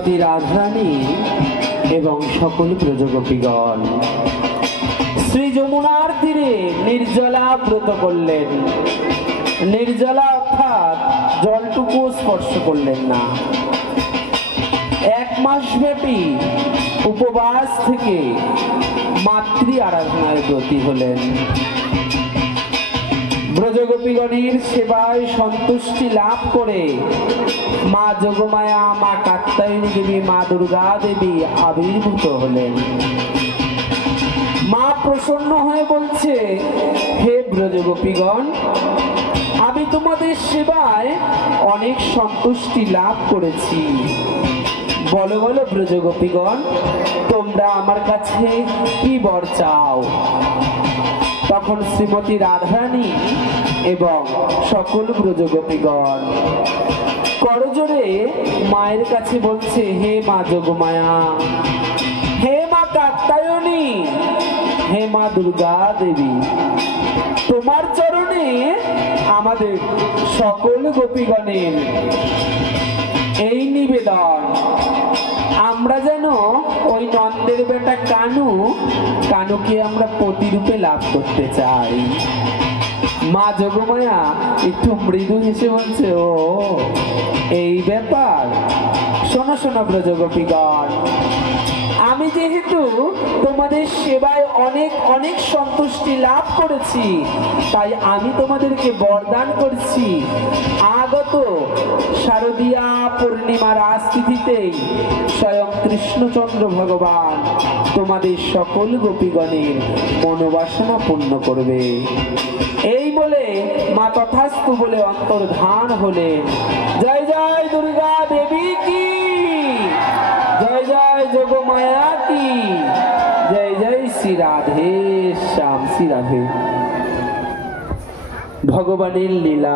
শ্রীমতী রাধারানী এবং সকল ব্রজগোপীগণ শ্রী যমুনার তীরে নির্জলা ব্রত করলেন। নির্জলা অর্থাৎ জলটুকু স্পর্শ করলেন না। 1 মাস ব্যাপী উপবাস থেকে মাতৃ আরাধনায় ব্রতী হলেন। ব্রজগোপীগণের সেবায় সন্তুষ্টি লাভ করে মা যোগমায়া, মা কাত্যায়নী দেবী, মা দুর্গা দেবী আবির্ভূত হলেন। মা প্রসন্ন হয়ে বলছে, হে ব্রজগোপীগণ, আমি তোমাদের সেবায় অনেক সন্তুষ্টি লাভ করেছি। বলো বলো ব্রজগোপীগণ, তোমরা আমার কাছে কি বর চাও? তখন শ্রীমতী রাধারানী এবং সকল ব্রজগোপীগণ করজোড়ে মায়ের কাছে বলছে, হে মা যোগমায়া, হে মা কাত্যায়নী, হে মা দুর্গা দেবী, তোমার চরণে আমাদের সকল গোপীগণের এই নিবেদন, আমরা যেন ওই নন্দের বেটা কানুকে আমরা প্রতিরূপে লাভ করতে চাই। মা যোগমায়া একটু মৃদু হেসে বলছে, ও এই ব্যাপার। শোনো শোনো ব্রজগোপীগণ, আমি যেহেতু তোমাদের সেবায় অনেক অনেক সন্তুষ্টি লাভ করেছি, তাই আমি তোমাদেরকে বরদান করছি, আগত শারদীয়া পূর্ণিমার রাজতিথিতেই স্বয়ং কৃষ্ণচন্দ্র ভগবান তোমাদের সকল গোপীগণের মনোবাসনা পূর্ণ করবে। এই বলে মা তথাস্তু বলে অন্তর্ধান হলেন। জয় জয় দুর্গা দেবী কি, জয় জয় যোগমায়া কি, জয় জয় শ্রী রাধে শ্যাম। শ্রী রাধে। ভগবানের লীলা।